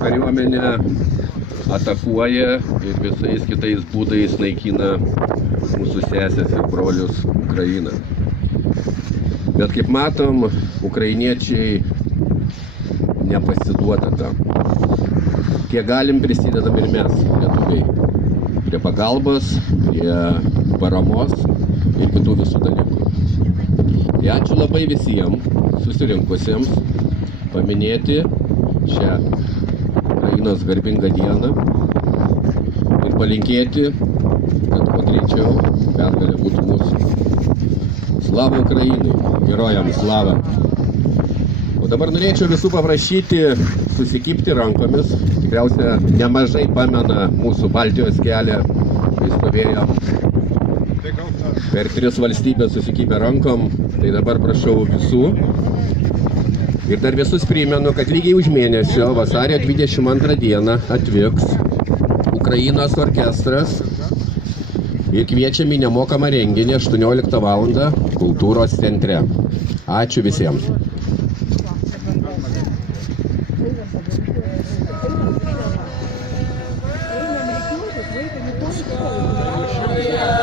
kariuomenė atakuoja ir visais kitais būdais naikina mūsų sesės ir brolius Ukrainą. Bet kaip matom, ukrainiečiai nepasiduoda tam. Kiek galim prisidedam ir mes, lietuviai, prie pagalbos, prie paramos ir kitų visų dalykų. Tai ačiū labai visiems susirinkusiems paminėti šią Ukrainos garbingą dieną ir palinkėti, kad kuo greičiau pergalė būtų mūsų. Slava Ukrainai, herojams slava. O dabar norėčiau visų paprašyti susikibti rankomis. Tikriausia nemažai pamena mūsų Baltijos kelią, kai stovėjom per 3 valstybės susikibę rankom. Tai dabar prašau visų. Ir dar visus primenu, kad lygiai už mėnesio, vasario 22 dieną, atvyks Ukrainos orkestras ir kviečiam į nemokamą renginį 18 val. Kultūros centre. Ačiū visiems. Yeah.